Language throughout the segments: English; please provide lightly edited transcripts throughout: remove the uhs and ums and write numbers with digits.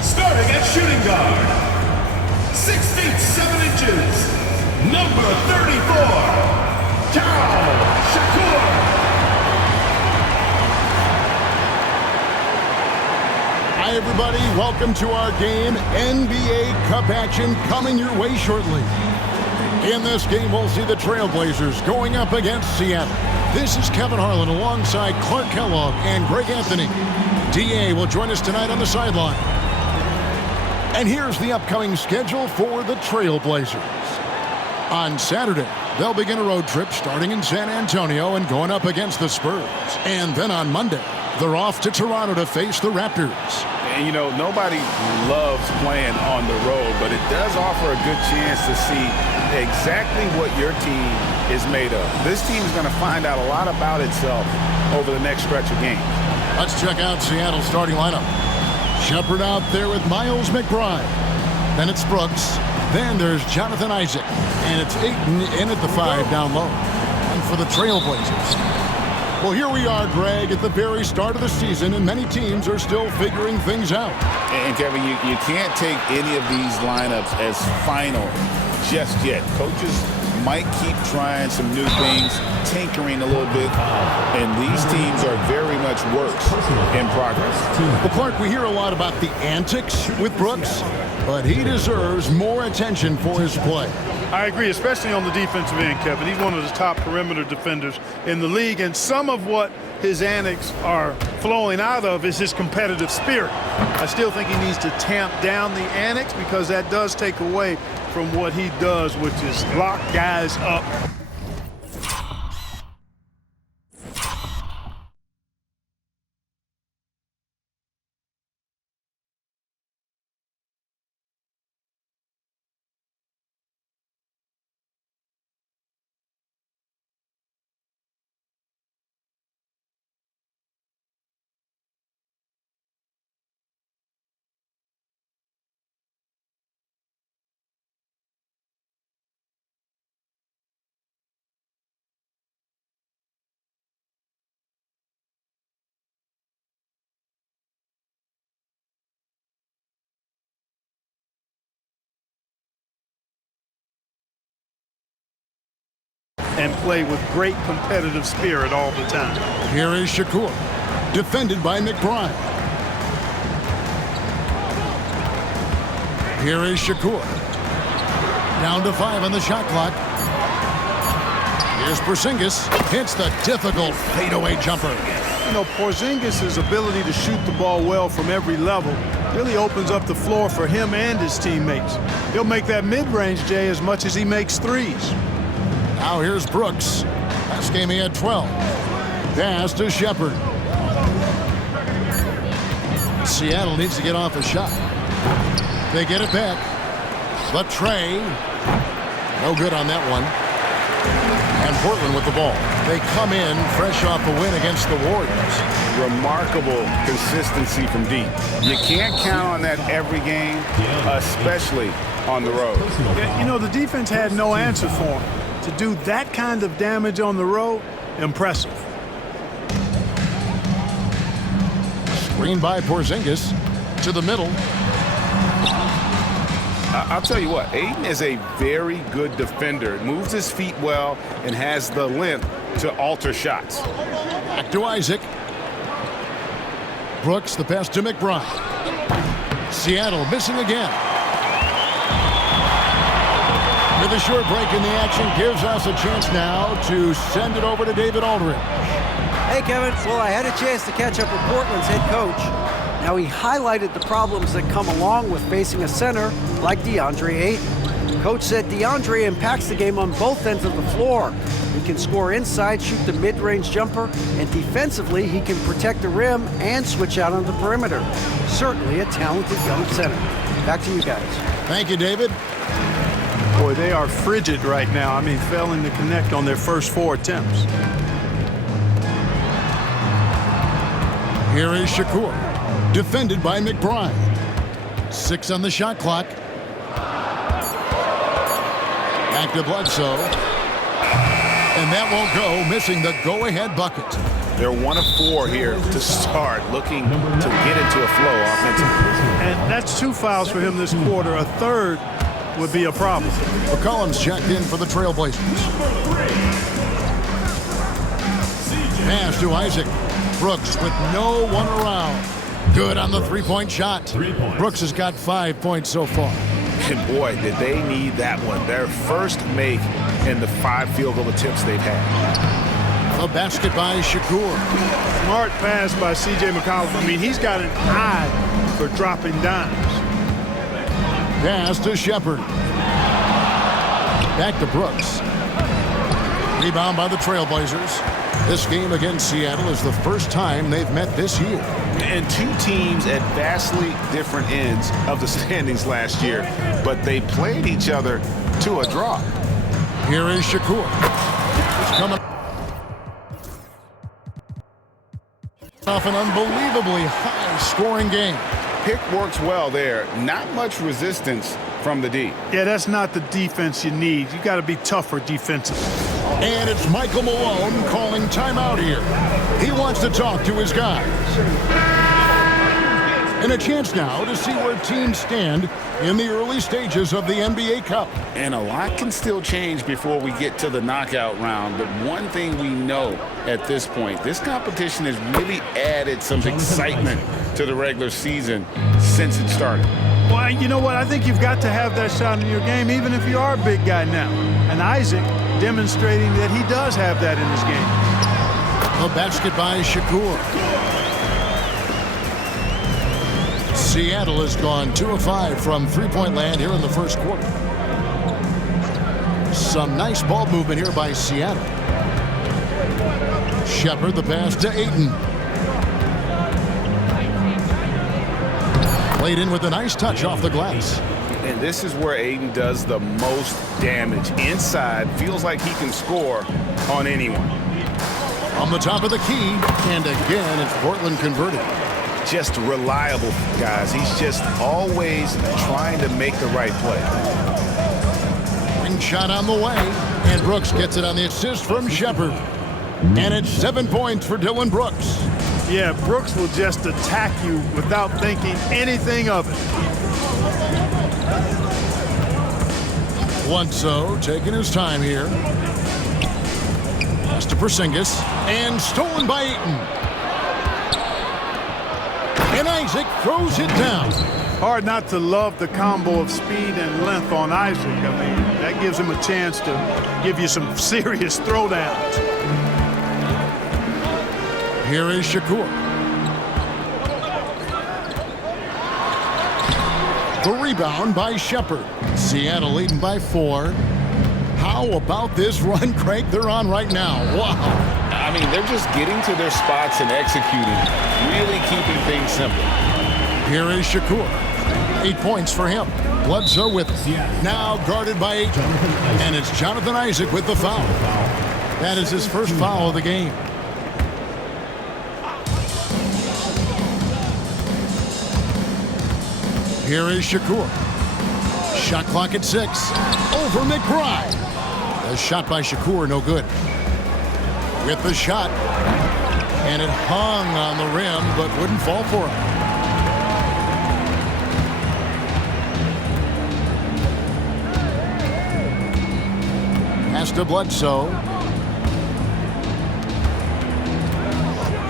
Starting at shooting guard, 6 feet 7 inches, number 34, Shakur. Hi, everybody. Welcome to our game. NBA Cup action coming your way shortly. In this game, we'll see the Trailblazers going up against Seattle. This is Kevin Harlan alongside Clark Kellogg and Greg Anthony. DA will join us tonight on the sideline. And here's the upcoming schedule for the Trailblazers. On Saturday, they'll begin a road trip starting in San Antonio and going up against the Spurs. And then on Monday, they're off to Toronto to face the Raptors. And, you know, nobody loves playing on the road, but it does offer a good chance to see exactly what your team is made of. This team is going to find out a lot about itself over the next stretch of games. Let's check out Seattle's starting lineup. Shepard out there with Miles McBride. Then it's Brooks. Then there's Jonathan Isaac. And it's Ayton in at the 5 down low. And for the Trailblazers. Well, here we are, Greg, at the very start of the season, and many teams are still figuring things out. And Kevin, you can't take any of these lineups as final just yet. Coaches might keep trying some new things, tinkering a little bit, and these teams are very much works in progress. Well, Clark, we hear a lot about the antics with Brooks, but he deserves more attention for his play. I agree, especially on the defensive end, Kevin. He's one of the top perimeter defenders in the league, and some of what his antics are flowing out of is his competitive spirit. I still think he needs to tamp down the antics because that does take away from what he does, which is lock guys up. And play with great competitive spirit all the time. Here is Shakur, defended by McBride. Here is Shakur. Down to 5 on the shot clock. Here's Porzingis. Hits the difficult fadeaway jumper. You know, Porzingis' ability to shoot the ball well from every level really opens up the floor for him and his teammates. He'll make that mid-range, Jay, as much as he makes threes. Now here's Brooks. Last game he had 12. Pass to Shepard. Seattle needs to get off a shot. They get it back. The tray. No good on that one. And Portland with the ball. They come in fresh off the win against the Warriors. Remarkable consistency from deep. You can't count on that every game, especially on the road. Yeah, you know, the defense had no answer for him. To do that kind of damage on the road, impressive. Screen by Porzingis to the middle. I'll tell you what, Ayton is a very good defender. Moves his feet well and has the length to alter shots. Back to Isaac. Brooks, the pass to McBride. Seattle missing again. With a short break in the action, gives us a chance now to send it over to David Aldridge. Hey, Kevin. Well, I had a chance to catch up with Portland's head coach. Now, he highlighted the problems that come along with facing a center like DeAndre Ayton. Coach said DeAndre impacts the game on both ends of the floor. He can score inside, shoot the mid-range jumper, and defensively, he can protect the rim and switch out on the perimeter. Certainly a talented young center. Back to you guys. Thank you, David. Boy, they are frigid right now. I mean, failing to connect on their first 4 attempts. Here is Shakur, defended by McBride. 6 on the shot clock. Back to Bledsoe. And that won't go, missing the go-ahead bucket. They're 1 of 4 here to start, looking to get into a flow offensively. And that's 2 fouls for him this quarter. A third would be a problem. McCollum's checked in for the Trailblazers. Pass to Isaac. Brooks with no one around. Good on the three-point shot. Brooks has got 5 points so far. And boy, did they need that one. Their first make in the 5 field goal attempts they've had. A basket by Shakur. Smart pass by C.J. McCollum. I mean, he's got an eye for dropping dimes. Pass to Shepard. Back to Brooks. Rebound by the Trailblazers. This game against Seattle is the first time they've met this year. And 2 teams at vastly different ends of the standings last year, but they played each other to a draw. Here is Shakur. It's coming off an unbelievably high-scoring game. Pick works well there. Not much resistance from the D. Yeah, that's not the defense you need. You got to be tougher defensively. And it's Michael Malone calling timeout here. He wants to talk to his guys. And a chance now to see where teams stand in the early stages of the NBA Cup. And a lot can still change before we get to the knockout round. But one thing we know at this point, this competition has really added some excitement to the regular season since it started. Well, you know what? I think you've got to have that shot in your game, even if you are a big guy now. And Isaac demonstrating that he does have that in his game. A basket by Shakur. Seattle has gone 2 of 5 from three-point land here in the first quarter. Some nice ball movement here by Seattle. Shepard, the pass to Ayton. Played in with a nice touch off the glass. And this is where Ayton does the most damage. Inside, feels like he can score on anyone. On the top of the key, and again, it's Portland converted. Just reliable, guys. He's just always trying to make the right play. Ring shot on the way, and Brooks gets it on the assist from Shepard. And it's 7 points for Dylan Brooks. Yeah, Brooks will just attack you without thinking anything of it. Bledsoe taking his time here. Pass to Porzingis, and stolen by Ayton. And Isaac throws it down. Hard not to love the combo of speed and length on Isaac. I mean, that gives him a chance to give you some serious throwdowns. Here is Shakur. The rebound by Shepard. Seattle leading by 4. How about this run, Craig, they're on right now? Wow. I mean, they're just getting to their spots and executing, really keeping things simple. Here is Shakur. 8 points for him. Bledsoe with it. Now guarded by Ayton. And it's Jonathan Isaac with the foul. That is his first foul of the game. Here is Shakur. Shot clock at 6. Over McBride. A shot by Shakur, no good. With the shot. And it hung on the rim, but wouldn't fall for him. Pass to Bledsoe.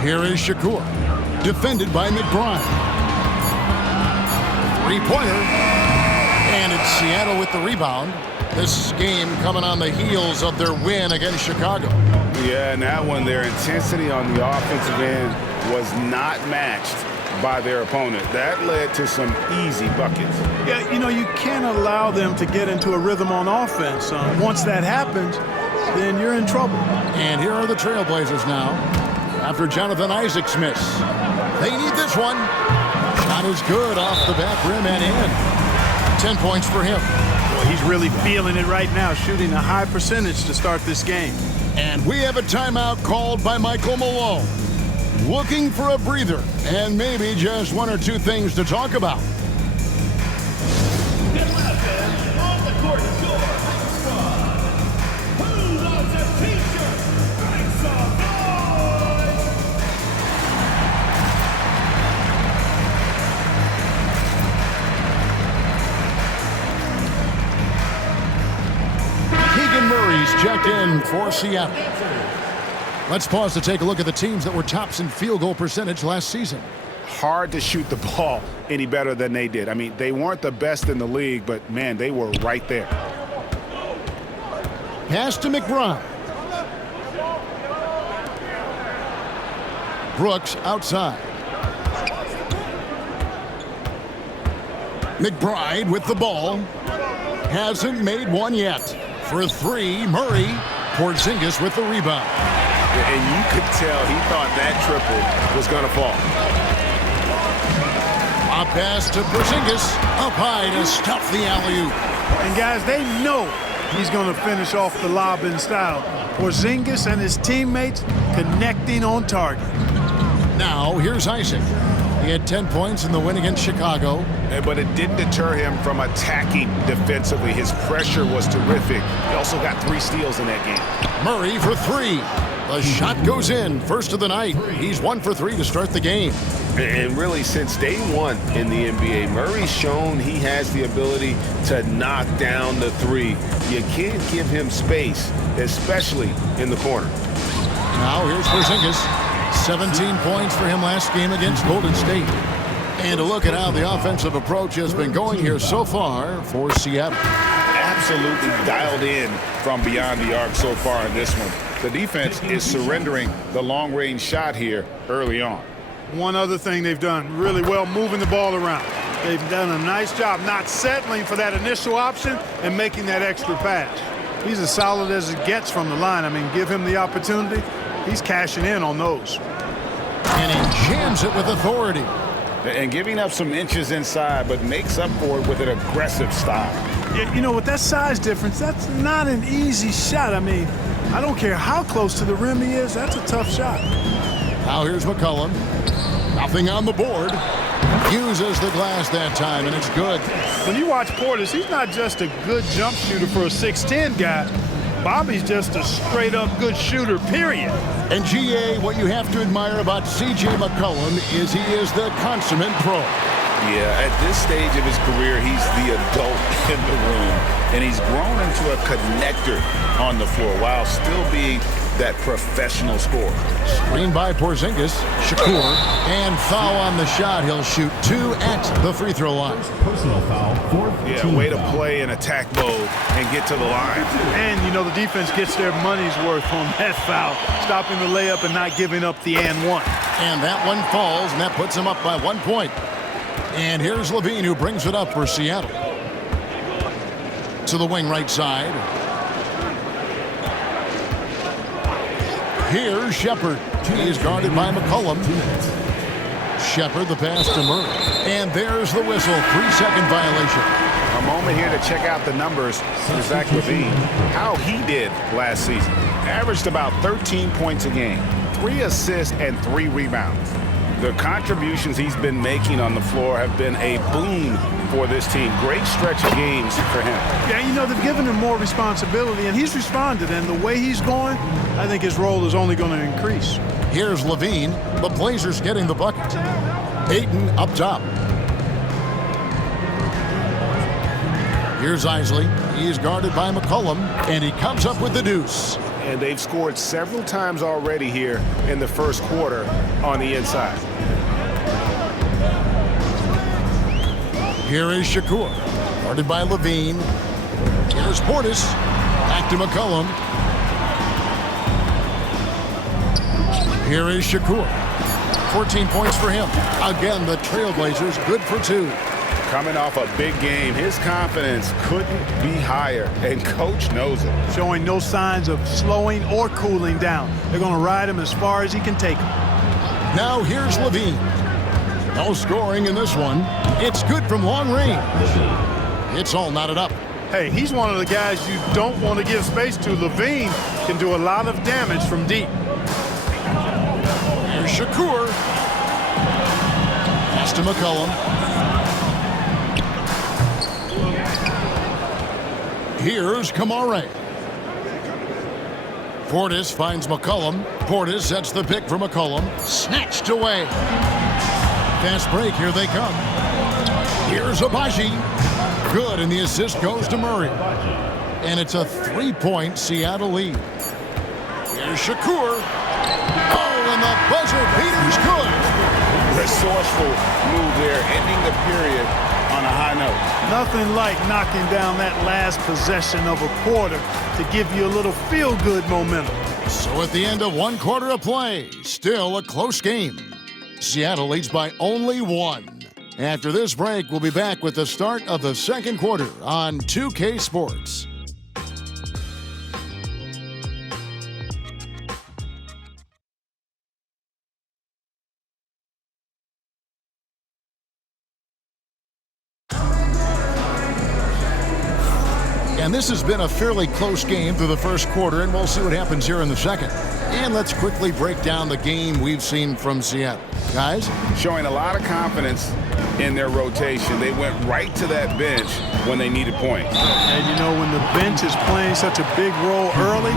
Here is Shakur. Defended by McBride. Three-pointer. And it's Seattle with the rebound. This game coming on the heels of their win against Chicago. Yeah, and that one, their intensity on the offensive end was not matched by their opponent. That led to some easy buckets. Yeah, you know, you can't allow them to get into a rhythm on offense. Once that happens, then you're in trouble. And here are the Trailblazers now after Jonathan Isaac's miss. They need this one. Shot is good off the back rim and in. 10 points for him. Boy, he's really feeling it right now, shooting a high percentage to start this game. And we have a timeout called by Michael Malone. Looking for a breather and maybe just 1 or 2 things to talk about. On the court score, squad. Who wants a t-shirt? Makes some noise. checked in for Seattle. Let's pause to take a look at the teams that were tops in field goal percentage last season. Hard to shoot the ball any better than they did. I mean, they weren't the best in the league, but, man, they were right there. Pass to McBride. Brooks outside. McBride with the ball. Hasn't made one yet. For three, Murray. Porzingis with the rebound. And you could tell he thought that triple was going to fall. A pass to Porzingis. Up high to stuff the alley-oop. And, guys, they know he's going to finish off the lob in style. Porzingis and his teammates connecting on target. Now, here's Isaac. He had 10 points in the win against Chicago. But it didn't deter him from attacking defensively. His pressure was terrific. He also got 3 steals in that game. Murray for 3. The shot goes in. First of the night. He's 1 for 3 to start the game. And really, since day one in the NBA, Murray's shown he has the ability to knock down the 3. You can't give him space, especially in the corner. Now here's Porzingis. 17 points for him last game against Golden State. And a look at how the offensive approach has been going here so far for Seattle. Absolutely dialed in from beyond the arc so far in this one. The defense is surrendering the long-range shot here early on. One other thing they've done really well, moving the ball around. They've done a nice job not settling for that initial option and making that extra pass. He's as solid as it gets from the line. I mean, give him the opportunity. He's cashing in on those. And he jams it with authority. And giving up some inches inside, but makes up for it with an aggressive style. Yeah, you know, with that size difference, that's not an easy shot. I mean, I don't care how close to the rim he is. That's a tough shot. Now here's McCollum. Nothing on the board. Uses the glass that time, and it's good. When you watch Portis, he's not just a good jump shooter for a 6'10 guy. Bobby's just a straight-up good shooter, period. And, GA, what you have to admire about C.J. McCollum is he is the consummate pro. Yeah, at this stage of his career, he's the adult in the room, and he's grown into a connector on the floor while still being that professional scorer. Screen by Porzingis. Shakur. And foul on the shot. He'll shoot 2 at the free throw line. Personal foul. Yeah, way to play in attack mode and get to the line. And, you know, the defense gets their money's worth on that foul, stopping the layup and not giving up the and one. And that one falls, and that puts him up by 1 point. And here's Levine, who brings it up for Seattle. To the wing right side. Here's Shepard. He's guarded by McCollum. Shepard, the pass to Murray. And there's the whistle. 3-second violation. A moment here to check out the numbers for Zach Levine. How he did last season. Averaged about 13 points a game, 3 assists, and 3 rebounds. The contributions he's been making on the floor have been a boon for this team. Great stretch of games for him. Yeah, you know, they've given him more responsibility, and he's responded. And the way he's going, I think his role is only going to increase. Here's Levine. The Blazers getting the bucket. Ayton up top. Here's Isley. He's guarded by McCollum, and he comes up with the deuce. And they've scored several times already here in the first quarter on the inside. Here is Shakur, guarded by Levine. Here's Portis. Back to McCollum. Here is Shakur. 14 points for him. Again, the Trailblazers good for 2. Coming off a big game, his confidence couldn't be higher, and Coach knows it. Showing no signs of slowing or cooling down. They're going to ride him as far as he can take him. Now here's Levine. No scoring in this one. It's good from long range. It's all knotted up. Hey, he's one of the guys you don't want to give space to. Levine can do a lot of damage from deep. Here's Shakur. Pass to McCollum. Here's Kamare. Portis finds McCollum. Portis sets the pick for McCollum. Snatched away. Fast break, here they come. Here's Abaji. Good, and the assist goes to Murray. And it's a 3-point Seattle lead. Here's Shakur. Oh, and the buzzer beater's good. Resourceful move there, ending the period on a high note. Nothing like knocking down that last possession of a quarter to give you a little feel-good momentum. So at the end of 1 quarter of play, still a close game. Seattle leads by only 1. After this break, we'll be back with the start of the second quarter on 2K Sports. And this has been a fairly close game through the first quarter, and we'll see what happens here in the second. And let's quickly break down the game we've seen from Seattle. Guys? Showing a lot of confidence in their rotation. They went right to that bench when they needed points. And you know, when the bench is playing such a big role early,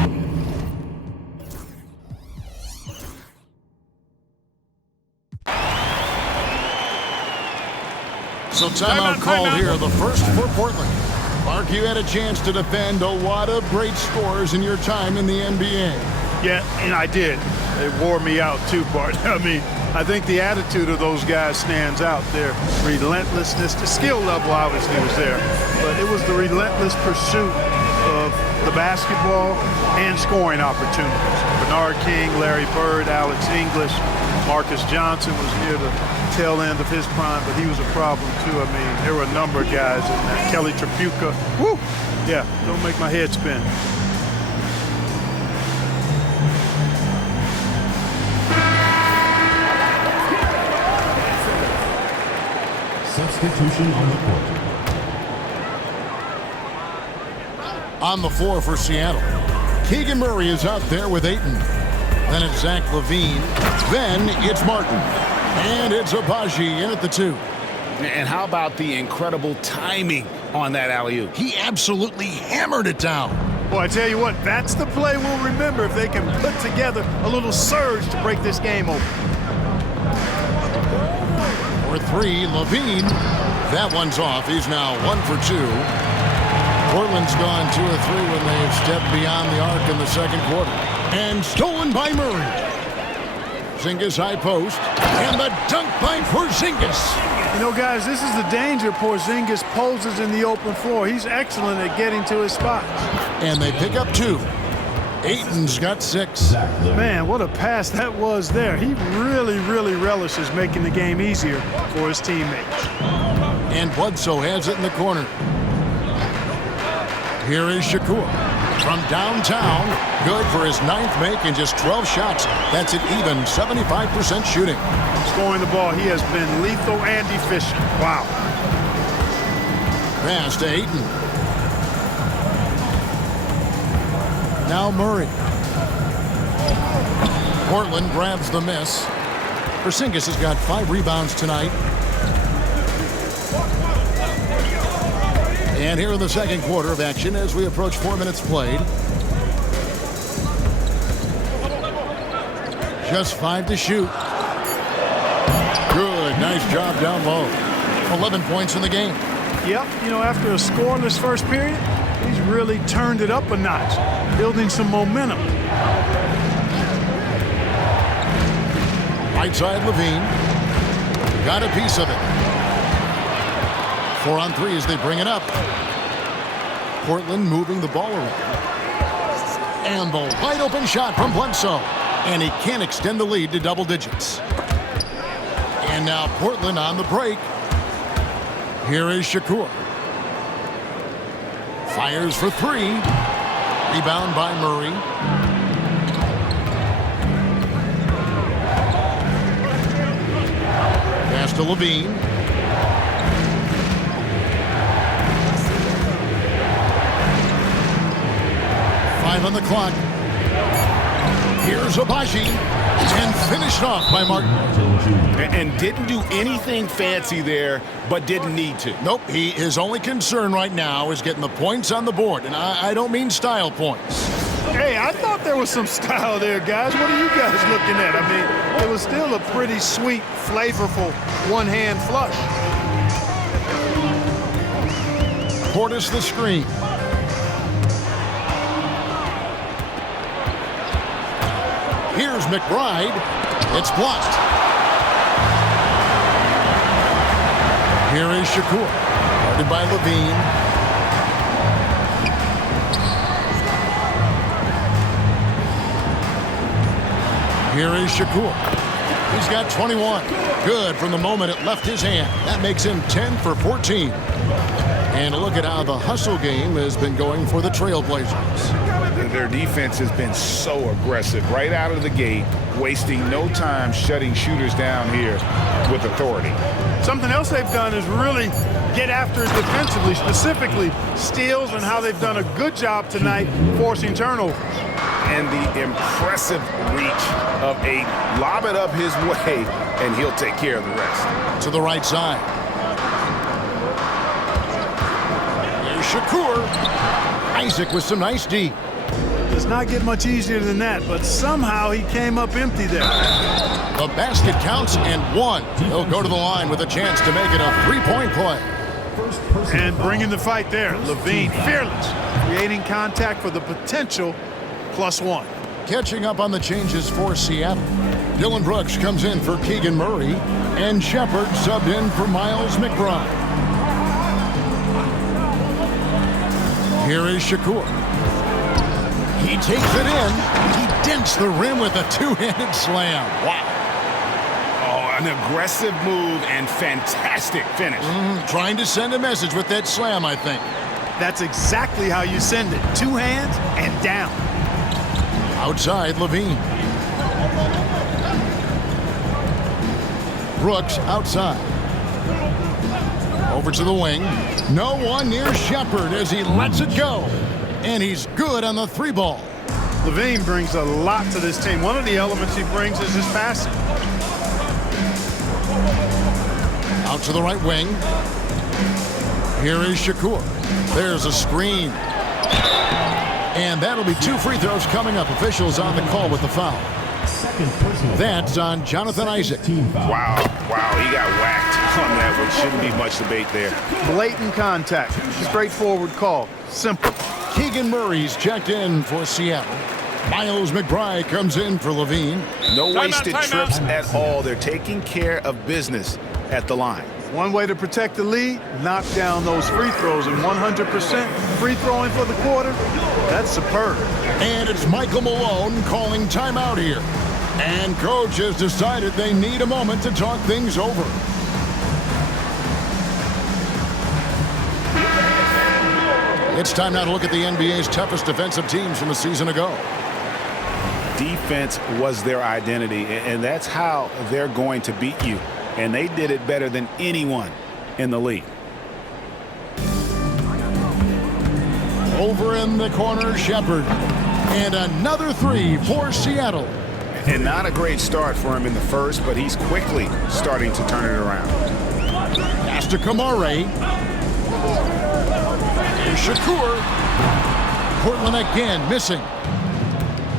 so timeout called here, the first for Portland. Mark, you had a chance to defend a lot of great scores in your time in the NBA. yeah, and I did. It wore me out too, Bart. I mean, I think the attitude of those guys stands out. Their relentlessness, the skill level obviously was there, but it was the relentless pursuit of the basketball and scoring opportunities. Bernard King, Larry Bird, Alex English, Marcus Johnson was near the tail end of his prime, but he was a problem too. I mean, there were a number of guys in that. Kelly Tripucka, whoo, yeah, don't make my head spin. Substitution on the court. On the floor for Seattle, Keegan Murray is out there with Ayton. Then it's Zach LaVine. Then it's Martin. And it's Abaji in at the 2. And how about the incredible timing on that alley-oop? He absolutely hammered it down. Well, I tell you what, that's the play we'll remember if they can put together a little surge to break this game open. For 3, LaVine. That one's off. He's now 1 for 2. Portland's gone 2 of 3 when they've stepped beyond the arc in the second quarter. And stolen by Murray. Porzingis high post. And the dunk by Porzingis. You know, guys, this is the danger Porzingis poses in the open floor. He's excellent at getting to his spots. And they pick up 2. Ayton's got 6. Man, what a pass that was there. He really, really relishes making the game easier for his teammates. And Bledsoe has it in the corner. Here is Shakur. From downtown, good for his 9th make and just 12 shots. That's an even 75% shooting. Scoring the ball, he has been lethal and efficient. Wow. Pass to Ayton. Now Murray. Portland grabs the miss. Porzingis has got 5 rebounds tonight. And here in the second quarter of action as we approach 4 minutes played. Just 5 to shoot. Good, nice job down low. 11 points in the game. Yep, you know, after a scoreless first period, he's really turned it up a notch, building some momentum. Right side, LaVine. Got a piece of it. 4 on 3 as they bring it up. Portland moving the ball around. And the wide open shot from Bledsoe. And he can't extend the lead to double digits. And now Portland on the break. Here is Shakur. Fires for 3. Rebound by Murray. Pass to LaVine. On the clock. Here's Abaji. And finished off by Martin. And didn't do anything fancy there, but didn't need to. Nope. His only concern right now is getting the points on the board. And I don't mean style points. Hey, I thought there was some style there, guys. What are you guys looking at? I mean, it was still a pretty sweet, flavorful one-hand flush. Portis the screen. Here's McBride. It's blocked. Here is Shakur. Guarded by Levine. Here is Shakur. He's got 21. Good from the moment it left his hand. That makes him 10 for 14. And look at how the hustle game has been going for the Trailblazers. Their defense has been so aggressive right out of the gate, wasting no time shutting shooters down here with authority. Something else they've done is really get after it defensively, specifically steals, and how they've done a good job tonight forcing turnovers. And the impressive reach of a lob it up his way, and he'll take care of the rest. To the right side. Here's Shakur. Isaac with some nice D. Does not get much easier than that, but somehow he came up empty there. The basket counts and one. He'll go to the line with a chance to make it a three-point play. And bringing the fight there. Levine, fearless, creating contact for the potential +1. Catching up on the changes for Seattle. Dylan Brooks comes in for Keegan Murray, and Shepard subbed in for Miles McBride. Here is Shakur. He takes it in. He dents the rim with a two-handed slam. Wow. Oh, an aggressive move and fantastic finish. Trying to send a message with that slam, I think. That's exactly how you send it. Two hands and down. Outside, Levine. Brooks outside. Over to the wing. No one near Shepard as he lets it go. And he's good on the three ball. Levine brings a lot to this team. One of the elements he brings is his passing. Out to the right wing. Here is Shakur. There's a screen. And that'll be 2 free throws coming up. Officials on the call with the foul. That's on Jonathan Isaac. Wow, he got whacked on that one. Shouldn't be much debate there. Blatant contact. Straightforward call. Simple. Keegan Murray's checked in for Seattle. Miles McBride comes in for Levine. No wasted trips at all. They're taking care of business at the line. One way to protect the lead, knock down those free throws, and 100% free throwing for the quarter. That's superb. And it's Michael Malone calling timeout here. And coach has decided they need a moment to talk things over. It's time now to look at the NBA's toughest defensive teams from a season ago. Defense was their identity, and that's how they're going to beat you. And they did it better than anyone in the league. Over in the corner, Shepard. And another three for Seattle. And not a great start for him in the first, but he's quickly starting to turn it around. Pass to Kamare. Here's Shakur. Portland again missing.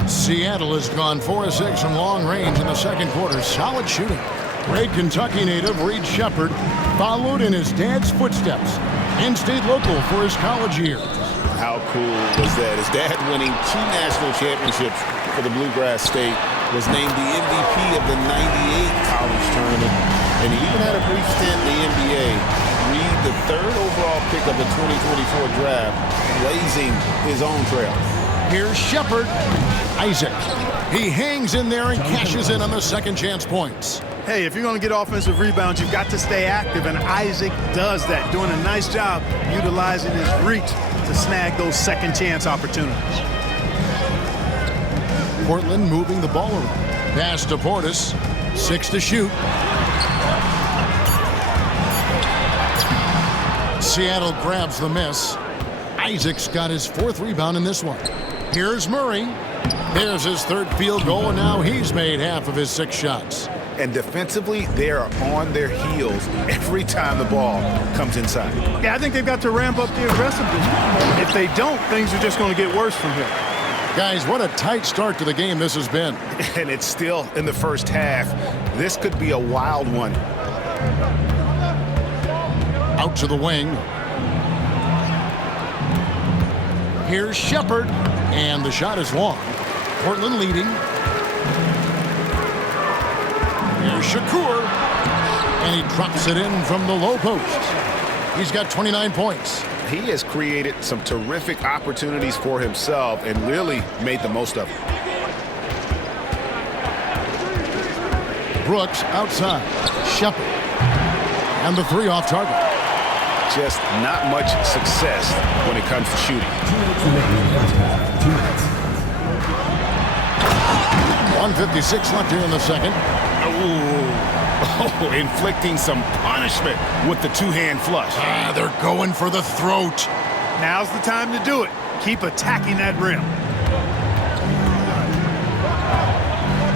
Seattle has gone 4 of 6 from long range in the second quarter. Solid shooting. Great Kentucky native Reed Shepard followed in his dad's footsteps and stayed local for his college years. How cool was that? His dad winning 2 national championships for the Bluegrass State, was named the MVP of the '98 college tournament, and he even had a brief stint in the NBA. Reed, the 3rd overall pick of the 2024 draft, blazing his own trail. Here's Shepard. Isaac. He hangs in there and cashes in on the second chance points. Hey, if you're going to get offensive rebounds, you've got to stay active, and Isaac does that, doing a nice job utilizing his reach to snag those second chance opportunities. Portland moving the ball around. Pass to Portis. 6 to shoot. Seattle grabs the miss. Isaac's got his 4th rebound in this one. Here's Murray. There's his 3rd field goal, and now he's made half of his 6 shots. And defensively, they are on their heels every time the ball comes inside. Yeah, I think they've got to ramp up the aggressiveness. If they don't, things are just going to get worse from here. Guys, what a tight start to the game this has been. And it's still in the first half. This could be a wild one. Out to the wing. Here's Shepard, and the shot is long. Portland leading. Here's Shakur. And he drops it in from the low post. He's got 29 points. He has created some terrific opportunities for himself and really made the most of it. Brooks outside. Shepard. And the three off target. Just not much success when it comes to shooting. 1:56 left here in the second. Oh, inflicting some punishment with the two-hand flush. They're going for the throat. Now's the time to do it. Keep attacking that rim.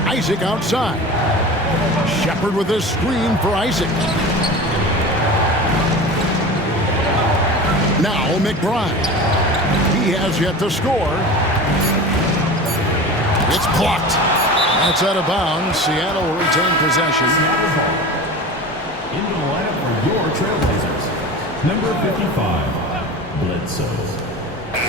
Isaac outside. Shepard with a screen for Isaac. Now McBride. He has yet to score. It's blocked. That's out of bounds. Seattle will retain possession. Into the lineup for your Trailblazers, number 55, Bledsoe.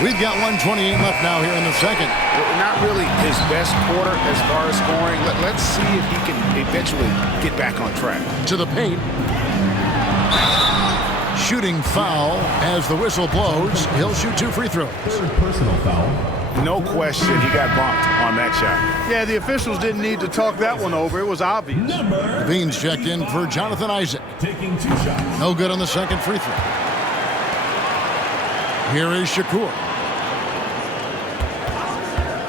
We've got 1:28 left now here in the second. Not really his best quarter as far as scoring. Let's see if he can eventually get back on track. To the paint. Shooting foul as the whistle blows. He'll shoot 2 free throws. Third personal foul. No question he got bumped on that shot. Yeah, the officials didn't need to talk that one over. It was obvious. Levine's checked in for Jonathan Isaac. Taking 2 shots. No good on the second free throw. Here is Shakur.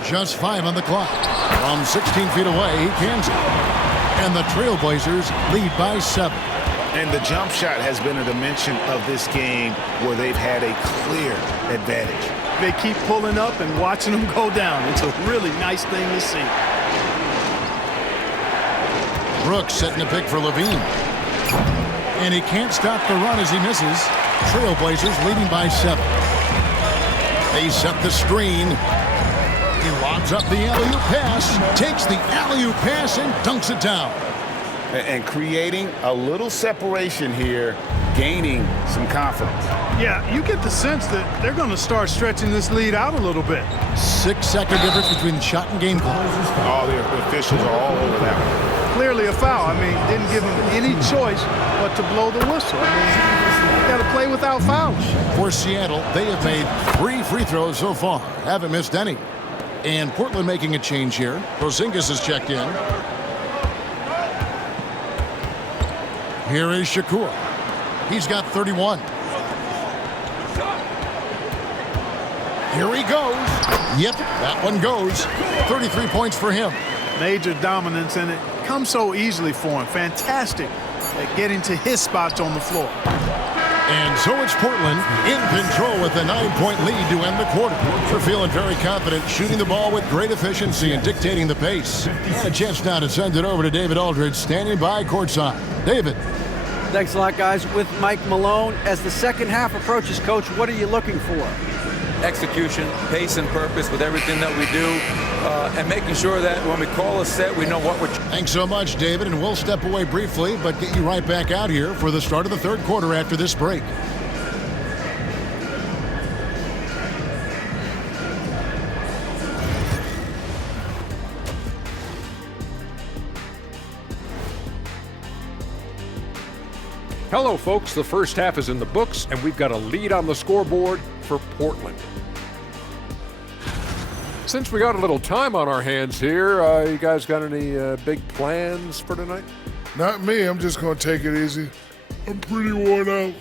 Just 5 on the clock. From 16 feet away, he cans it. And the Trailblazers lead by 7. And the jump shot has been a dimension of this game where they've had a clear advantage. They keep pulling up and watching them go down. It's a really nice thing to see. Brooks setting a pick for Levine. And he can't stop the run as he misses. Trailblazers leading by 7. They set the screen. He lobs up the alley-oop pass, takes the alley-oop pass and dunks it down. And creating a little separation here, gaining some confidence. Yeah, you get the sense that they're going to start stretching this lead out a little bit. 6-second difference between shot and game clock. All the officials are all over that one. Clearly a foul. I mean, didn't give him any choice but to blow the whistle. I mean, you got to play without fouls. For Seattle, they have made 3 free throws so far. Haven't missed any. And Portland making a change here. Porzingis is checked in. Here is Shakur. He's got 31. Here he goes. Yep, that one goes. 33 points for him. Major dominance, and it comes so easily for him. Fantastic at getting to his spots on the floor. And so it's Portland in control with a 9-point lead to end the quarter. They're feeling very confident, shooting the ball with great efficiency and dictating the pace. And a chance now to send it over to David Aldridge, standing by courtside. David. Thanks a lot, guys. With Mike Malone, as the second half approaches, Coach, what are you looking for? Execution, pace, and purpose with everything that we do, and making sure that when we call a set, we know what we're... Thanks so much, David, and we'll step away briefly, but get you right back out here for the start of the third quarter after this break. Hello, folks. The first half is in the books, and we've got a lead on the scoreboard for Portland. Since we got a little time on our hands here, you guys got any big plans for tonight? Not me. I'm just going to take it easy. I'm pretty worn out.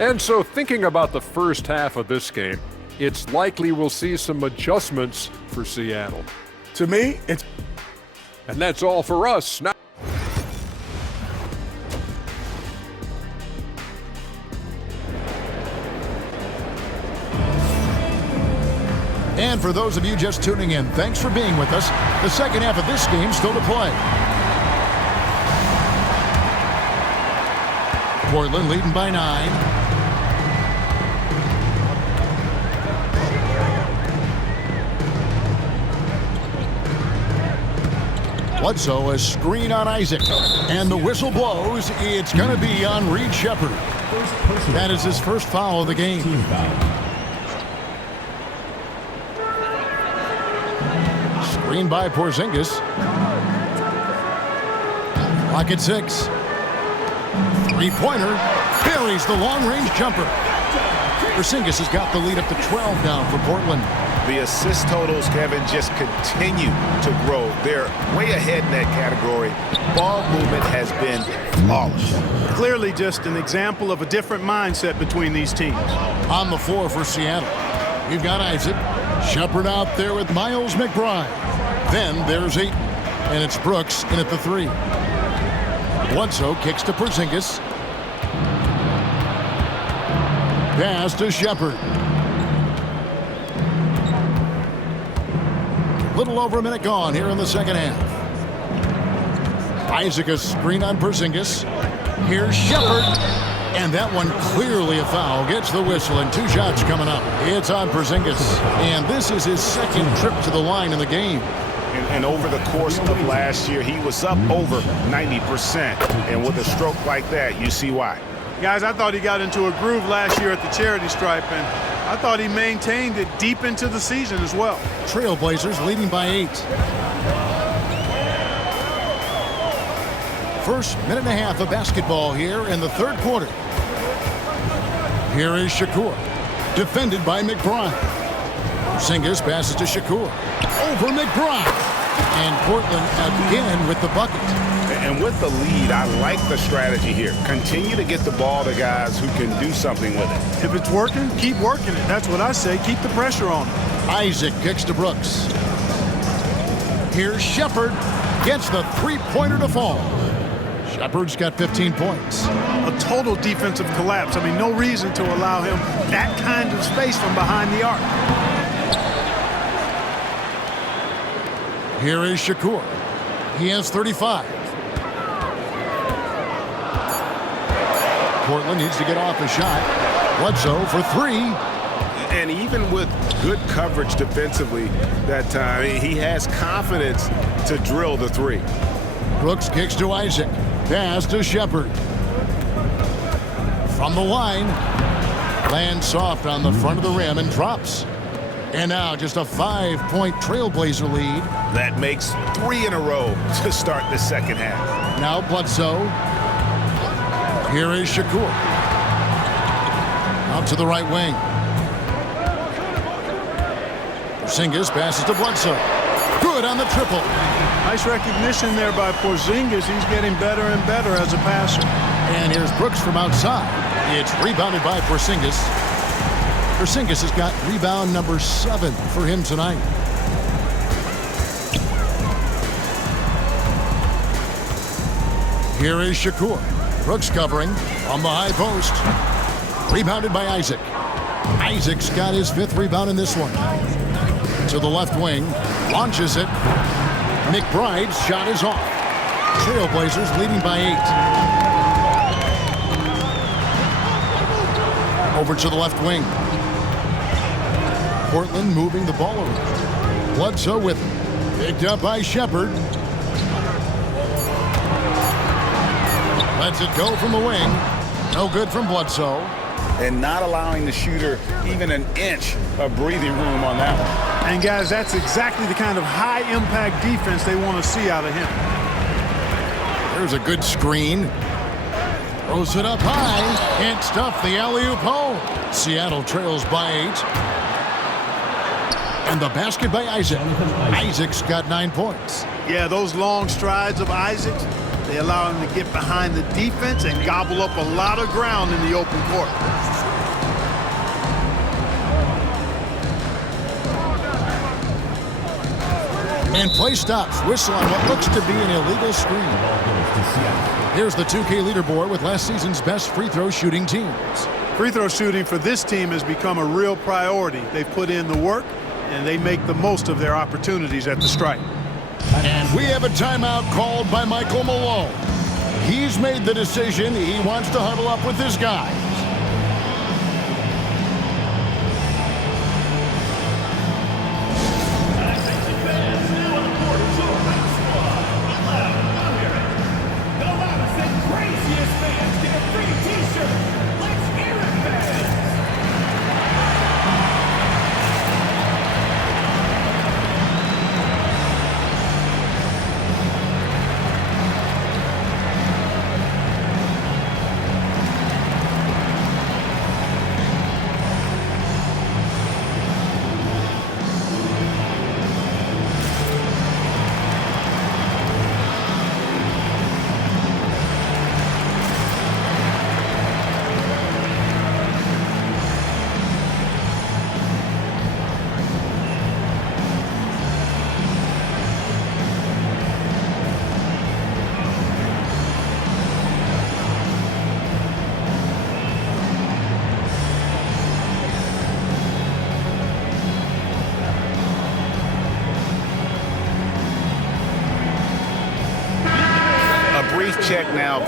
And so thinking about the first half of this game, it's likely we'll see some adjustments for Seattle. To me, it's... And that's all for us. Now And for those of you just tuning in, thanks for being with us. The second half of this game still to play. Portland leading by 9. Bledsoe, a screen on Isaac. And the whistle blows. It's going to be on Reed Shepard. That is his first foul of the game. Screen by Porzingis. Clock at 6. Three-pointer. Buries the long-range jumper. Porzingis has got the lead up to 12 now for Portland. The assist totals, Kevin, just continue to grow. They're way ahead in that category. Ball movement has been flawless. Clearly just an example of a different mindset between these teams. On the floor for Seattle, we've got Isaac. Shepard out there with Miles McBride. Then there's Ayton, and it's Brooks in at the 3. Bledsoe kicks to Porzingis. Pass to Shepard. Little over a minute gone here in the second half. Isaac a screen on Porzingis. Here's Shepard. And that one clearly a foul. Gets the whistle and 2 shots coming up. It's on Porzingis. And this is his second trip to the line in the game. And over the course of last year, he was up over 90%. And with a stroke like that, you see why. Guys, I thought he got into a groove last year at the charity stripe, and I thought he maintained it deep into the season as well. Trailblazers leading by 8. First minute and a half of basketball here in the third quarter. Here is Shakur, defended by McBride. Porzingis passes to Shakur. Over McBride. And Portland again with the bucket. And with the lead, I like the strategy here. Continue to get the ball to guys who can do something with it. If it's working, keep working it. That's what I say. Keep the pressure on him. Isaac kicks to Brooks. Here's Shepard. Gets the three-pointer to fall. Shepard's got 15 points. A total defensive collapse. I mean, no reason to allow him that kind of space from behind the arc. Here is Shakur. He has 35. Portland needs to get off a shot. Bledsoe for 3. And even with good coverage defensively that time, he has confidence to drill the 3. Brooks kicks to Isaac. Pass to Shepard. From the line. Lands soft on the front of the rim and drops. And now just a 5-point Trailblazer lead. That makes 3 in a row to start the second half. Now Bledsoe. Here is Shakur. Out to the right wing. Porzingis passes to Bledsoe. Good on the triple. Nice recognition there by Porzingis. He's getting better and better as a passer. And here's Brooks from outside. It's rebounded by Porzingis. Porzingis has got rebound number 7 for him tonight. Here is Shakur. Brooks covering on the high post. Rebounded by Isaac. Isaac's got his 5th rebound in this one. To the left wing. Launches it. McBride's shot is off. Trailblazers leading by 8. Over to the left wing. Portland moving the ball around. Bledsoe with him. Picked up by Shepard. Lets it go from the wing. No good from Bledsoe. And not allowing the shooter even an inch of breathing room on that one. And guys, that's exactly the kind of high-impact defense they want to see out of him. There's a good screen. Throws it up high. Can't stuff the alley-oop home. Seattle trails by 8. And the basket by Isaac. Isaac's got 9 points. Yeah, those long strides of Isaac, they allow him to get behind the defense and gobble up a lot of ground in the open court. And play stops. Whistle on what looks to be an illegal screen. Here's the 2K leaderboard with last season's best free throw shooting teams. Free throw shooting for this team has become a real priority. They've put in the work, and they make the most of their opportunities at the stripe. And we have a timeout called by Michael Malone. He's made the decision. He wants to huddle up with his guys.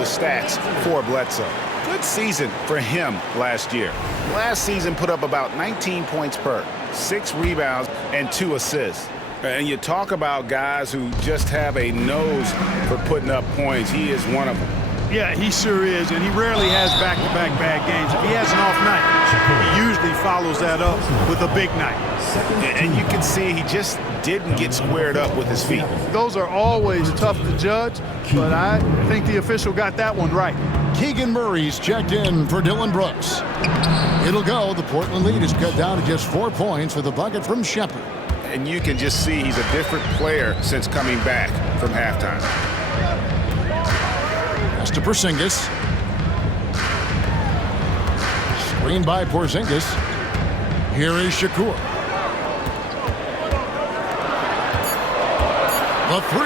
the stats for Bledsoe. Good season for him last year. Last season put up about 19 points per, 6 rebounds, and 2 assists. And you talk about guys who just have a nose for putting up points. He is one of them. Yeah, he sure is, and he rarely has back-to-back bad games. If he has an off night, he usually follows that up with a big night. And you can see he just didn't get squared up with his feet. Those are always tough to judge, but I think the official got that one right. Keegan Murray's checked in for Dylan Brooks. It'll go. The Portland lead is cut down to just 4 points with a bucket from Shepard. And you can just see he's a different player since coming back from halftime. Pass to Porzingis. Screen by Porzingis. Here is Shakur. The 3.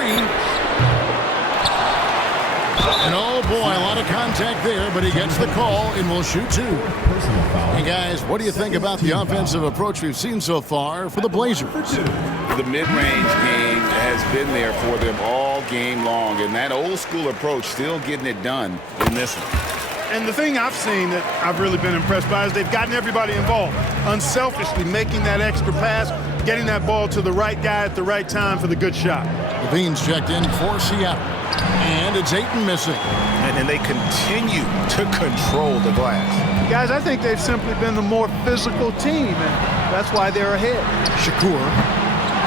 And oh boy, a lot of contact there, but he gets the call and will shoot 2. Hey guys, what do you think about the offensive approach we've seen so far for the Blazers? The mid-range game has been there for them all game long, and that old school approach still getting it done in this one. And the thing I've seen that I've really been impressed by is they've gotten everybody involved, unselfishly making that extra pass, getting that ball to the right guy at the right time for the good shot. Levine's checked in for Seattle. And it's Ayton missing. And they continue to control the glass. Guys, I think they've simply been the more physical team, and that's why they're ahead. Shakur.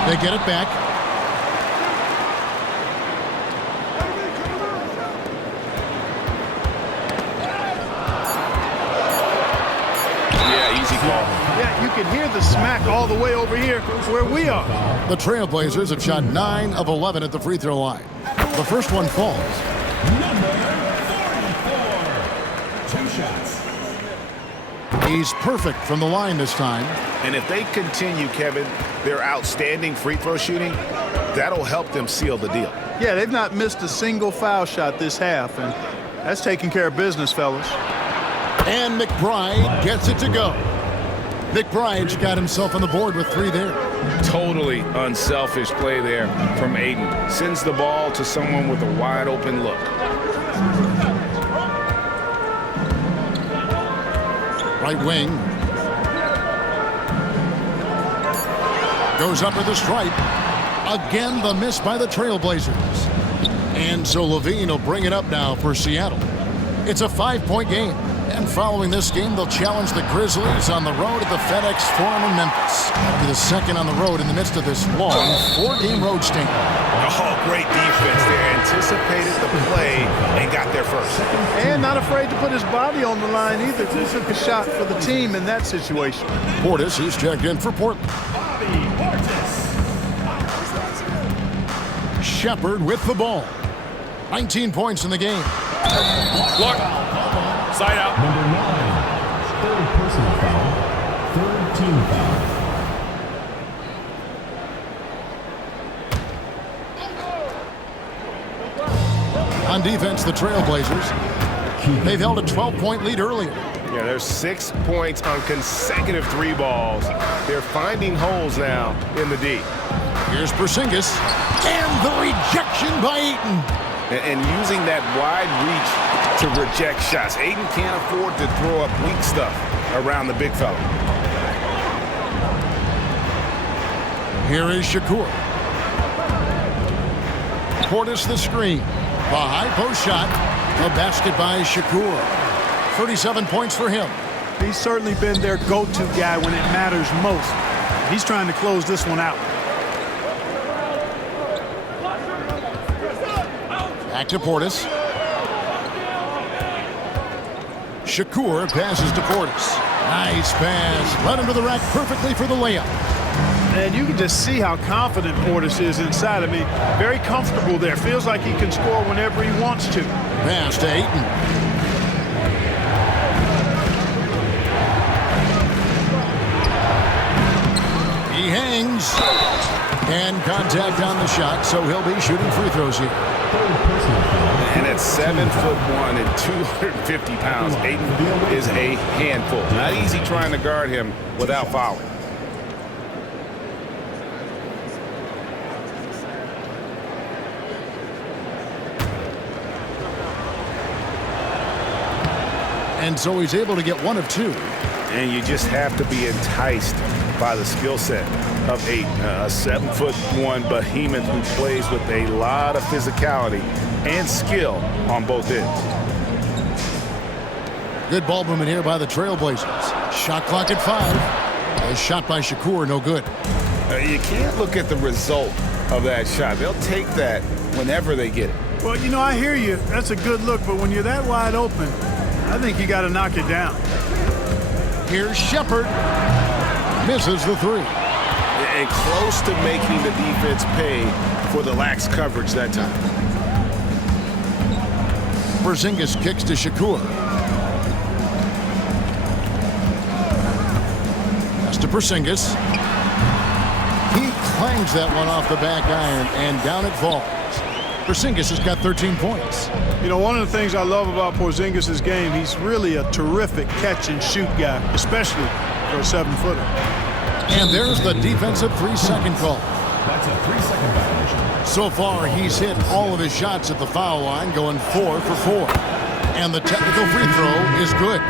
They get it back. Yeah, easy call. Yeah, you can hear the smack all the way over here where we are. The Trailblazers have shot 9 of 11 at the free throw line. The first one falls. Number 44. 2 shots. He's perfect from the line this time. And if they continue, Kevin, their outstanding free throw shooting, that'll help them seal the deal. Yeah, they've not missed a single foul shot this half, and that's taking care of business, fellas. And McBride gets it to go. McBride's got himself on the board with 3 there. Totally unselfish play there from Ayton. Sends the ball to someone with a wide open look. Right wing. Goes up with the stripe. Again, the miss by the Trailblazers. And so Levine will bring it up now for Seattle. It's a 5-point game. And following this game, they'll challenge the Grizzlies on the road at the FedEx Forum in Memphis. That'll be the second on the road in the midst of this long 4-game road stint. Oh, great defense there. Anticipated the play and got there first. And not afraid to put his body on the line either. He took a shot for the team in that situation. Portis is checked in for Portland. Shepard with the ball. 19 points in the game. Look. Side out. Number 9. 3rd personal foul. 3rd team foul. On defense, the Trailblazers, they've held a 12-point lead earlier. Yeah, there's 6 points on consecutive 3 balls. They're finding holes now in the D. Here's Porzingis, and the rejection by Ayton. And using that wide reach to reject shots. Ayton can't afford to throw up weak stuff around the big fella. Here is Shakur. Portis the screen. The high post shot. A basket by Shakur. 37 points for him. He's certainly been their go-to guy when it matters most. He's trying to close this one out. Back to Portis. Shakur passes to Portis. Nice pass. Led him to the rack perfectly for the layup. And you can just see how confident Portis is inside. I mean, very comfortable there. Feels like he can score whenever he wants to. Pass to Ayton. He hangs. And contact on the shot, so he'll be shooting free throws here. And at 7'1" and 250 pounds, Ayton is a handful. Not easy trying to guard him without fouling. And so he's able to get 1 of 2. And you just have to be enticed by the skill set of Ayton, a 7'1" behemoth who plays with a lot of physicality and skill on both ends. Good ball movement here by the Trailblazers. Shot clock at 5. A shot by Shakur, no good. You can't look at the result of that shot. They'll take that whenever they get it. Well, you know, I hear you. That's a good look, but when you're that wide open, I think you got to knock it down. Here's Shepard. Misses the 3. And close to making the defense pay for the lax coverage that time. Porzingis kicks to Shakur. That's to Porzingis. He clangs that one off the back iron, and down it falls. Porzingis has got 13 points. You know, one of the things I love about Porzingis' game, he's really a terrific catch-and-shoot guy, especially for a 7-footer. And there's the defensive 3-second call. That's a 3-second violation. So far, he's hit all of his shots at the foul line, going 4 for 4. And the technical free throw is good.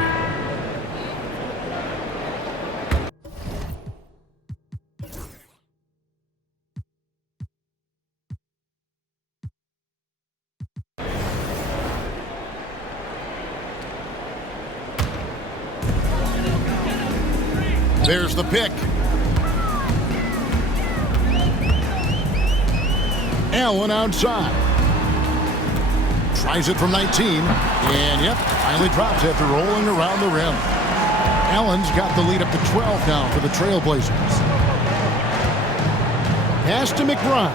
There's the pick. Allen outside. Tries it from 19. And, yep, finally drops after rolling around the rim. Allen's got the lead up to 12 now for the Trailblazers. Pass to McBride.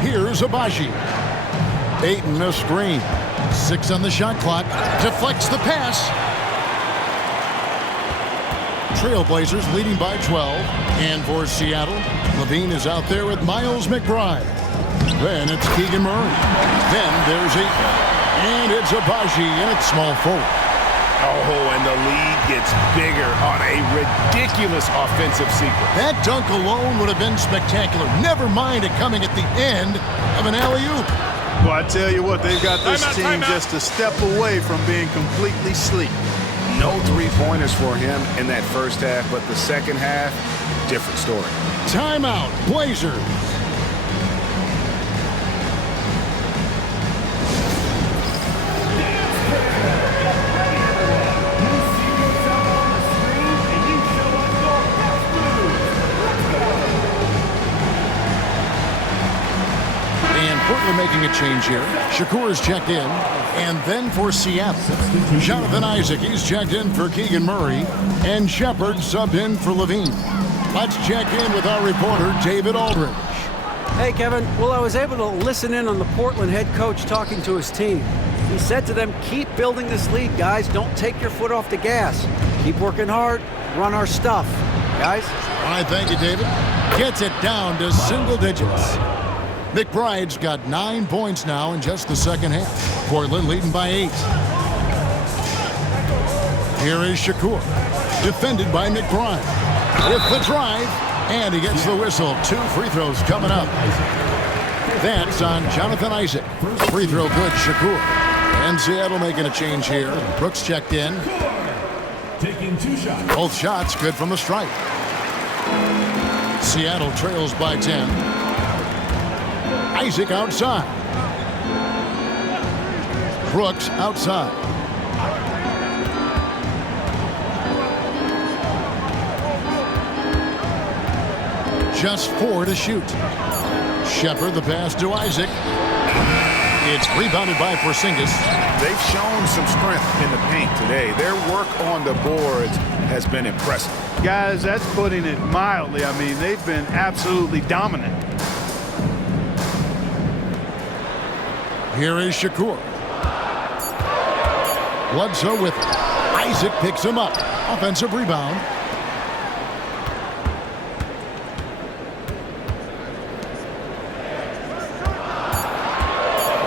Here's Abaji. Ayton a screen. 6 on the shot clock. Deflects the pass. Trailblazers leading by 12. And for Seattle, Levine is out there with Miles McBride. Then it's Keegan Murray. Then there's Ayton. And it's Abaji, and it's small forward. Oh, and the lead gets bigger on a ridiculous offensive sequence. That dunk alone would have been spectacular. Never mind it coming at the end of an alley-oop. Well, I tell you what, they've got this team just a step away from being completely sleep. No three-pointers for him in that first half, but the second half, different story. Timeout, Blazers. Portland making a change here. Shakur is checked in. And then for Seattle, Jonathan Isaac, he's checked in for Keegan Murray. And Shepard subbed in for Levine. Let's check in with our reporter, David Aldridge. Hey, Kevin. Well, I was able to listen in on the Portland head coach talking to his team. He said to them, keep building this lead, guys. Don't take your foot off the gas. Keep working hard. Run our stuff. Guys? All right, thank you, David. Gets it down to single digits. McBride's got 9 points now in just the second half. Portland leading by 8. Here is Shakur, defended by McBride. With the drive, and he gets the whistle. 2 free throws coming up. That's on Jonathan Isaac. Free throw good, Shakur. And Seattle making a change here. Brooks checked in. Taking 2 shots. Both shots good from the stripe. Seattle trails by 10. Isaac outside. Brooks outside. Just 4 to shoot. Shepard the pass to Isaac. It's rebounded by Porzingis. They've shown some strength in the paint today. Their work on the boards has been impressive. Guys, that's putting it mildly. I mean, they've been absolutely dominant. Here is Shakur. Bledsoe with it. Isaac picks him up. Offensive rebound.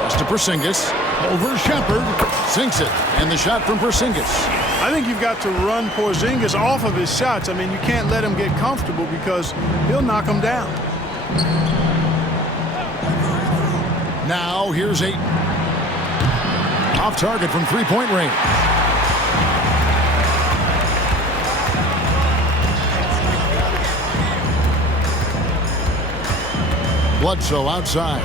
Pass to Porzingis. Over Shepard. Sinks it. And the shot from Porzingis. I think you've got to run Porzingis off of his shots. I mean, you can't let him get comfortable because he'll knock him down. Now here's Ayton. Off target from three-point range. Bledsoe outside.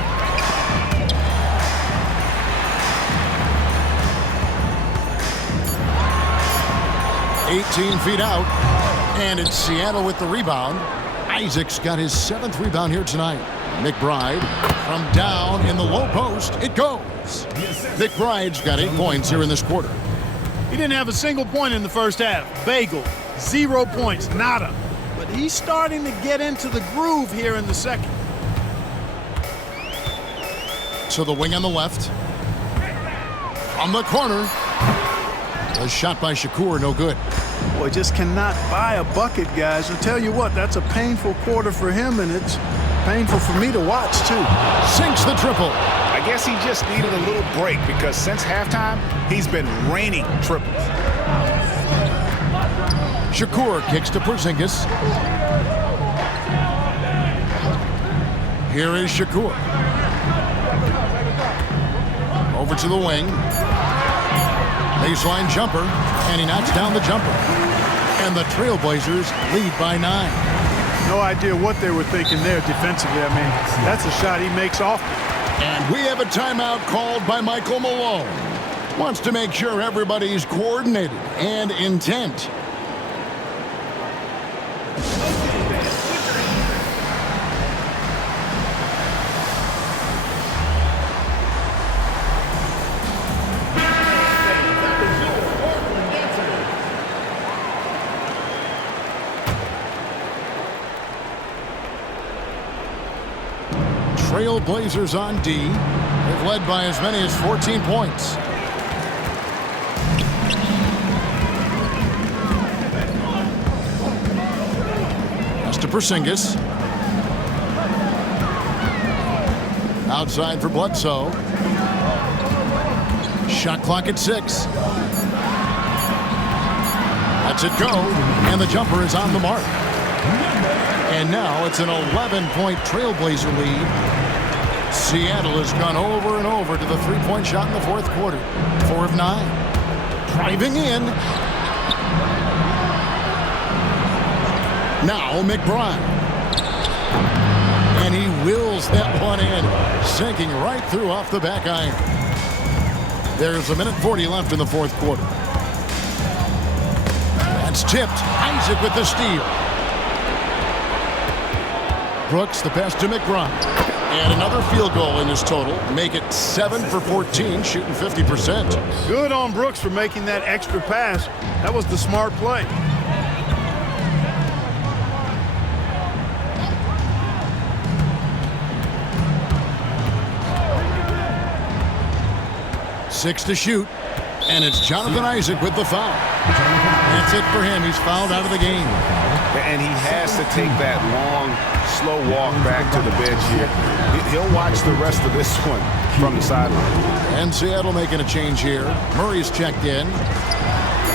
"18 feet out, and it's Seattle with the rebound. Isaac's got his 7th rebound here tonight. McBride from down in the low post. It goes. McBride's got 8 points here in this quarter. He didn't have a single point in the first half. Bagel, 0 points, nada. But he's starting to get into the groove here in the second. To the wing on the left. On the corner. A shot by Shakur, no good. Boy, just cannot buy a bucket, guys. I'll tell you what, that's a painful quarter for him, and it's painful for me to watch, too. Sinks the triple. I guess he just needed a little break because since halftime, he's been raining triples. Shakur kicks to Porzingis. Here is Shakur. Over to the wing. Baseline jumper, and he knocks down the jumper. And the Trailblazers lead by 9. No idea what they were thinking there defensively. I mean, that's a shot he makes off. And we have a timeout called by Michael Malone. Wants to make sure everybody's coordinated and intent. Trailblazers on D. They've led by as many as 14 points. Pass to Porzingis. Outside for Bledsoe. Shot clock at 6. Lets it go, and the jumper is on the mark. And now it's an 11-point Trailblazer lead. Seattle has gone over and over to the three-point shot in the fourth quarter. 4 of 9. Driving in. Now McBride. And he wills that one in, sinking right through off the back iron. There's 1:40 left in the fourth quarter. That's tipped. Isaac with the steal. Brooks, the pass to McBride. And another field goal in his total. Make it 7 for 14, shooting 50%. Good on Brooks for making that extra pass. That was the smart play. Six to shoot. And it's Jonathan Isaac with the foul. That's it for him. He's fouled out of the game. And he has to take that long, slow walk back to the bench here. He'll watch the rest of this one from the sideline. And Seattle making a change here. Murray's checked in.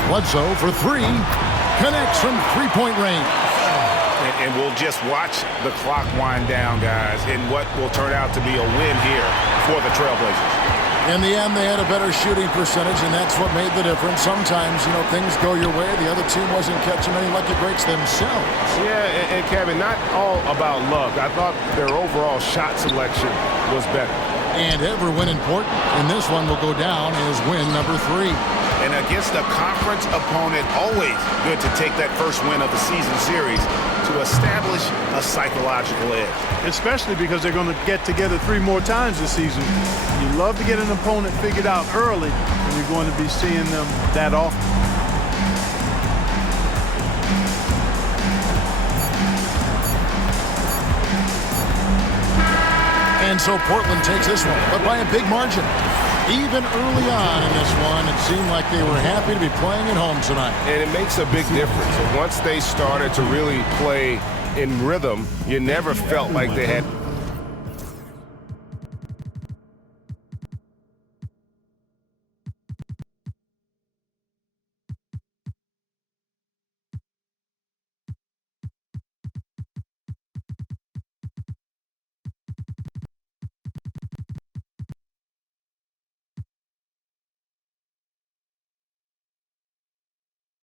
Bledsoe for 3. Connects from three-point range. And we'll just watch the clock wind down, guys, in what will turn out to be a win here for the Trailblazers. In the end, they had a better shooting percentage, and that's what made the difference. Sometimes, things go your way. The other team wasn't catching any lucky breaks themselves. Yeah, and Kevin, not all about luck. I thought their overall shot selection was better. And every win important. And this one will go down as win number 3. And against a conference opponent, always good to take that first win of the season series to establish a psychological edge. Especially because they're going to get together 3 more times this season. You love to get an opponent figured out early, and you're going to be seeing them that often. And so Portland takes this one, but by a big margin. Even early on in this one, it seemed like they were happy to be playing at home tonight. And it makes a big difference. Once they started to really play in rhythm, you never felt like they had